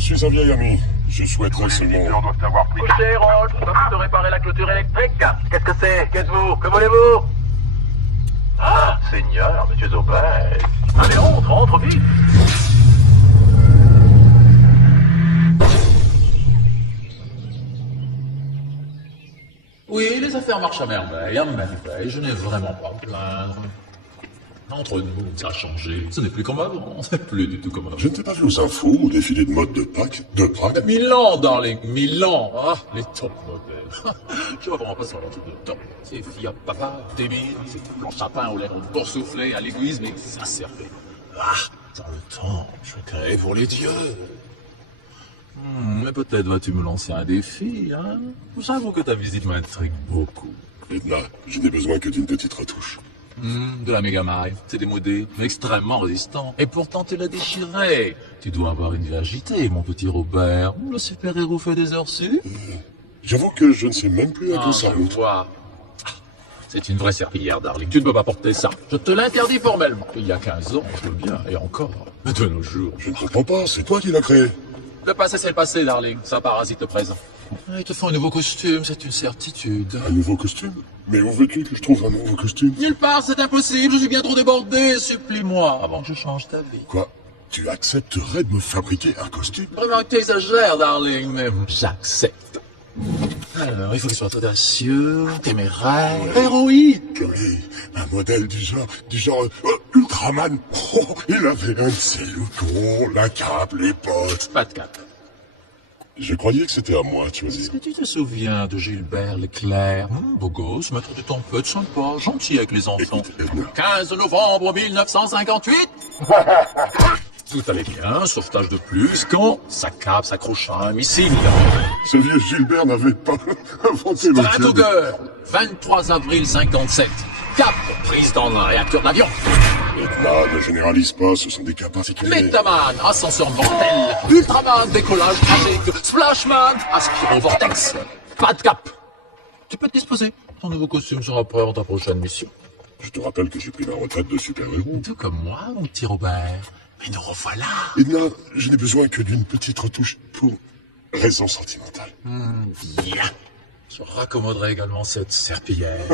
suis un vieil ami. Je souhaiterais seulement... doivent avoir pris... Couchez, Roche, on va de réparer la clôture électrique. Qu'est-ce que c'est? Qu'êtes-vous? Que voulez-vous? Ah, Seigneur, monsieur Zobel. Allez, entre vite. Oui, les affaires marchent à merveille, je n'ai vraiment pas à me plaindre. Entre nous, ça a changé. Ce n'est plus comme avant, c'est plus du tout comme avant. Je ne t'ai pas vu aux infos ou défilé de mode de Pâques, de Prague. 1000 ans, darling, 1000 ans. Ah, les top modèles. Je vois vraiment pas sur leur truc de top. C'est filles à papa, débile, c'est tout blanc chapin aux lèvres boursouflées à l'église, mais ça servait. Ah, dans le temps, je créais pour les dieux. Mais peut-être vas-tu me lancer un défi, hein? J'avoue que ta visite m'intrigue beaucoup. Edna, je n'ai besoin que d'une petite retouche. De la Mega Drive, c'est démodé, mais extrêmement résistant. Et pourtant tu l'as déchiré. Tu dois avoir une vie agitée, mon petit Robert. Le super-héros fait des heures sup. J'avoue que je ne sais même plus à quoi ça je remonte. vois. C'est une vraie serpillière, darling. Tu ne peux pas porter ça. Je te l'interdis formellement. Il y a 15 ans, je veux bien, et encore. Mais de nos jours... Je ne comprends pas, c'est toi qui l'as créé. Le passé, c'est le passé, darling. Ça parasite le présent. Ils te font un nouveau costume, c'est une certitude. Un nouveau costume? Mais où veux-tu que je trouve un nouveau costume? Nulle part, c'est impossible. Je suis bien trop débordé. Supplie-moi avant que je change ta vie. Quoi? Tu accepterais de me fabriquer un costume? Vraiment que tu exagères, darling, mais j'accepte. Alors, il faut qu'il soit audacieux, téméraire, héroïque. Oui, un modèle du genre Ultraman. Oh, il avait un de ses loutons, la cape, les bottes. Pas de cap. Je croyais que c'était à moi de choisir. Est-ce que tu te souviens de Gilbert Leclerc? Beau gosse, maître du tempête, sympa, gentil avec les enfants. Écoute, Edna. 15 novembre 1958. Tout allait bien, sauvetage de plus, quand sa cape s'accrocha à un missile. Ce vieux Gilbert n'avait pas inventé le Stratoger, 23 avril 57. Cap, prise dans un réacteur d'avion. Edna, ne généralise pas, ce sont des cas particuliers. Metaman, ascenseur mortel. Ultraman, décollage magique. Splashman, aspiro-vortex. Pas de cap. Tu peux te disposer. Ton nouveau costume sera prêt pour ta prochaine mission. Je te rappelle que j'ai pris ma retraite de super-héros. Tout comme moi, mon petit Robert. Mais nous revoilà. Edna, je n'ai besoin que d'une petite retouche pour raison sentimentale. Bien. Je raccommoderai également cette serpillière.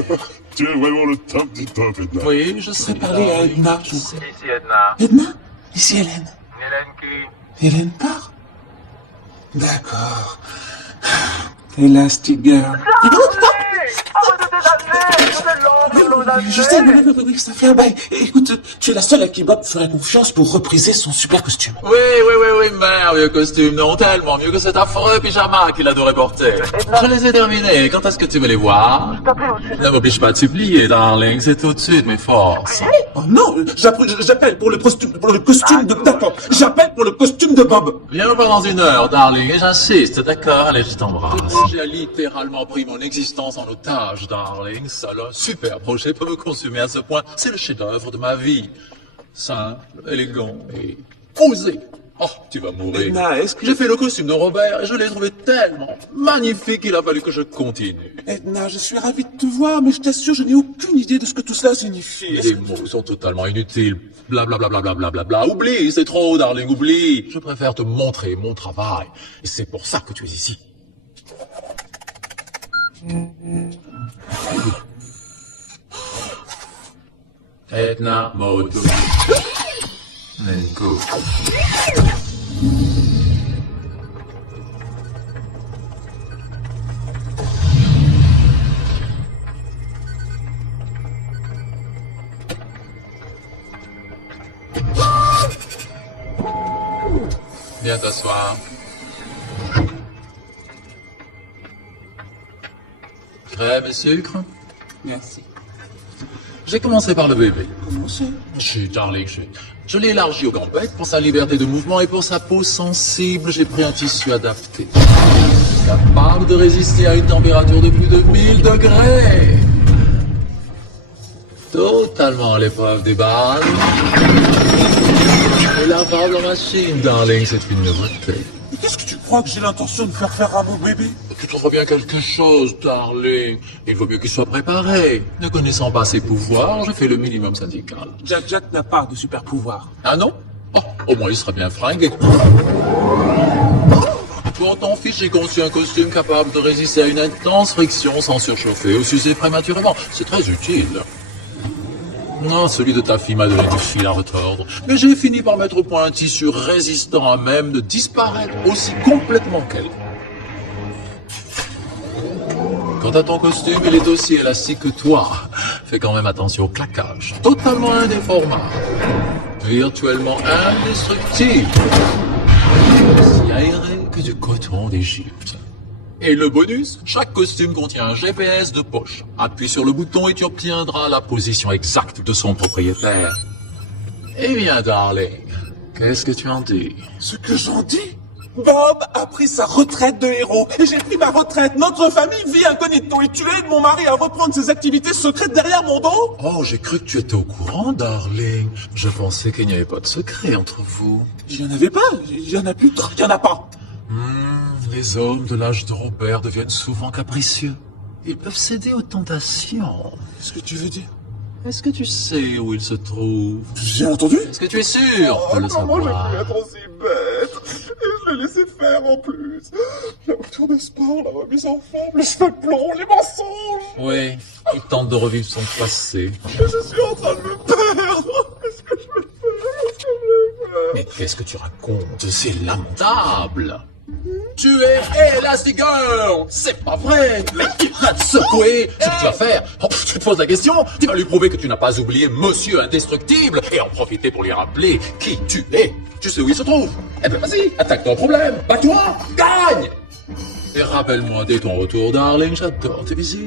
Tu es vraiment le top du top, Edna. Oui, je sais Parler à Edna. Ici Edna. Edna? Ici Hélène. Hélène qui? Hélène part? D'accord. Elastic Girl. Je sais, oui, ça fait un bail. Écoute, tu es la seule à qui Bob ferait confiance pour repriser son super costume. Oui, merveilleux costume. Non, tellement mieux que cet affreux pyjama qu'il adorait porter. Je les ai terminés. Quand est-ce que tu veux les voir? Ne m'oblige pas à te supplier, darling. C'est tout de suite mes forces. Oh non, j'appelle pour le costume de... D'accord, j'appelle pour le costume de Bob. Viens pas dans une heure, darling, et j'insiste, d'accord? Allez, je t'embrasse. J'ai littéralement pris mon existence en otage, darling. Seul un super projet peut me consumer à ce point. C'est le chef-d'œuvre de ma vie. Simple, élégant et osé. Oh, tu vas mourir. Edna, est-ce que... J'ai fait le costume de Robert et je l'ai trouvé tellement magnifique qu'il a fallu que je continue. Edna, je suis ravi de te voir, mais je t'assure, je n'ai aucune idée de ce que tout cela signifie. Les mots sont totalement inutiles. Blablabla. Oublie, c'est trop, darling, oublie. Je préfère te montrer mon travail. Et c'est pour ça que tu es ici. Edna mode. Go. Viens t'asseoir. Crème et sucre? Merci. J'ai commencé par le bébé. Comment c'est? Chut, darling, chut. Je l'ai élargi aux gambettes pour sa liberté de mouvement et pour sa peau sensible, j'ai pris un tissu adapté. Capable de résister à une température de plus de 1000 degrés. Totalement à l'épreuve des balles. Et lavable en machine, darling, c'est une nouveauté. Mais qu'est-ce que tu crois que j'ai l'intention de faire à mon bébé? Tu trouveras bien quelque chose, darling. Il vaut mieux qu'il soit préparé. Ne connaissant pas ses pouvoirs, je fais le minimum syndical. Jack n'a pas de super pouvoir. Ah non? Oh, au moins il sera bien fringué. Pour ton fils, j'ai conçu un costume capable de résister à une intense friction sans surchauffer ou s'user prématurément. C'est très utile. Non, celui de ta fille m'a donné du fil à retordre. Mais j'ai fini par mettre au point un tissu résistant à même de disparaître aussi complètement qu'elle. Quant à ton costume, il est aussi élastique que toi. Fais quand même attention au claquage. Totalement indéformable. Virtuellement indestructible. Aussi aéré que du coton d'Égypte. Et le bonus, chaque costume contient un GPS de poche. Appuie sur le bouton et tu obtiendras la position exacte de son propriétaire. Eh bien, darling, qu'est-ce que tu en dis? Ce que j'en dis? Bob a pris sa retraite de héros et j'ai pris ma retraite. Notre famille vit incognito et tu aides mon mari à reprendre ses activités secrètes derrière mon dos? Oh, j'ai cru que tu étais au courant, darling. Je pensais qu'il n'y avait pas de secret entre vous. Il y en avait pas, il y en a plus, il y en a pas. Les hommes de l'âge de Robert deviennent souvent capricieux. Ils peuvent céder aux tentations. Qu'est-ce que tu veux dire? Est-ce que tu sais où il se trouve? J'ai entendu? Est-ce que tu es sûr de le Comment j'ai savoir? pu être aussi bête? Et je l'ai laissé faire en plus. La voiture de sport, la remise en forme, les cheveux blonds, les mensonges. Oui, il tente de revivre son passé. Et je suis en train de me perdre. Qu'est-ce que je vais faire? Qu'est-ce que je vais faire? Mais qu'est-ce que tu racontes? C'est lamentable. Tu es Elastigirl! C'est pas vrai! Mais il va te secouer! Ce que tu vas faire? Oh, tu te poses la question? Tu vas lui prouver que tu n'as pas oublié Monsieur Indestructible et en profiter pour lui rappeler qui tu es. Tu sais où il se trouve? Eh ben vas-y, attaque ton problème! Bats-toi! Gagne! Et rappelle-moi dès ton retour, darling, j'adore tes visites.